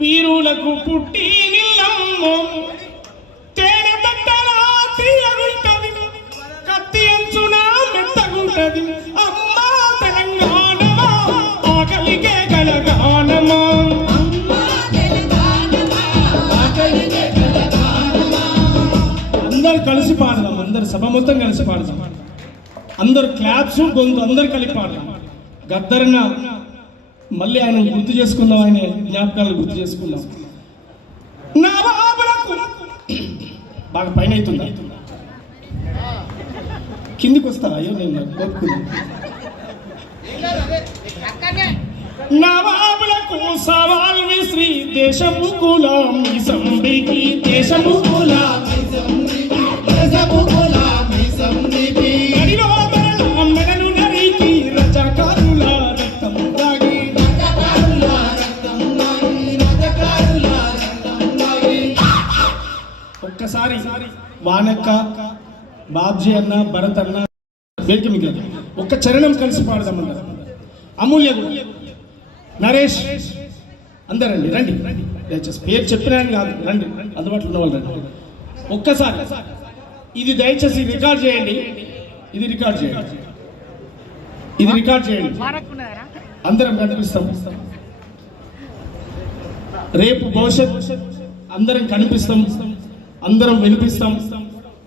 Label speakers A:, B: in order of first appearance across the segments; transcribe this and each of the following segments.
A: వీరులకు పుట్టి నిల్లమ్ము. తేనె తట్టలా తీయగుంటది కత్తి అంచున మెత్తగుంటది. అమ్మా తెలంగాణమా ఆకలికే గలగానమా. అందరు కలిసి పాడదాం అందరు సభ మొత్తం కలిసి పాడదాం. అందరు క్లాప్స్ గొంతు అందరు కలిపి పాడదాం. గద్దరన్న మళ్ళీ ఆయన గుర్తు చేసుకుందాం ఆయన జ్ఞాపకాలు గుర్తు చేసుకుందాం. నా బాబులకు బాగా పైన అవుతుందా? కిందికి వస్తారా? అయ్యో నేను ఒప్పుకున్నా నవాబులకు సవాల్ విశ్రీ దేశము కులం సంబికి దేశము వానక్క బాబ్జీ అన్న భరత్ అన్న మిగిలిన ఒక్క చరణం కలిసి పాడదామన్నారు అమూల్య. నరేష్ అందరండి రండి. దయచేసి పేరు చెప్పినా కాదు రండి. అందుబాటులో ఉన్న వాళ్ళు రండి. ఒక్కసారి ఇది దయచేసి రికార్డ్ చేయండి. ఇది రికార్డ్ చేయండి. ఇది రికార్డ్ చేయండి. అందరం కనిపిస్తాం. రేపు భవిష్యత్ అందరం కనిపిస్తాం. అందరం వినిపిస్తాం.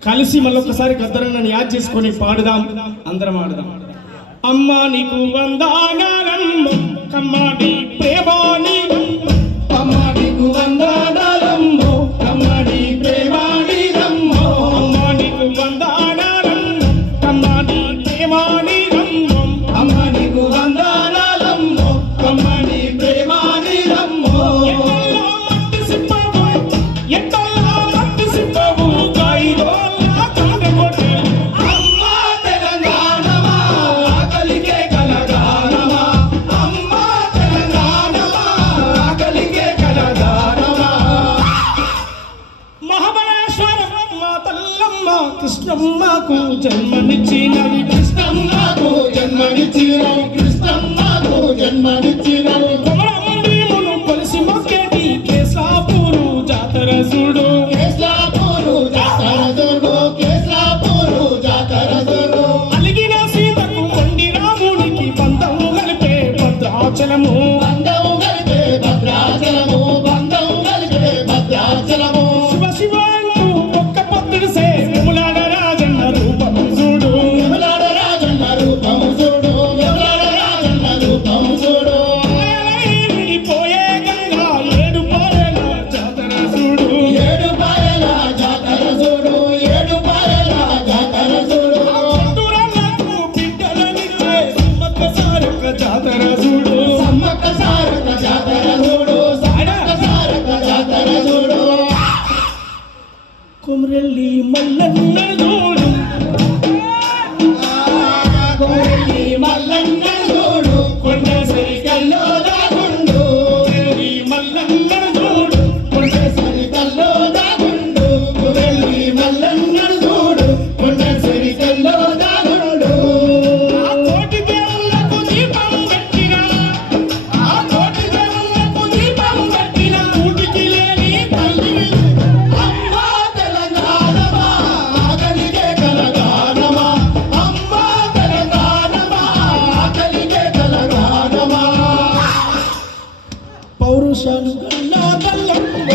A: కలిసి మళ్ళొకసారి నన్ను యాద్ చేసుకొని పాడుదాం. అందరం ఆడుదాం. అమ్మా నీకు వందానాలమ్మ నీ ప్రేమ అమ్మాడికు కృష్ణమ్మకు జన్మనిచ్చినది కృష్ణమ్మ.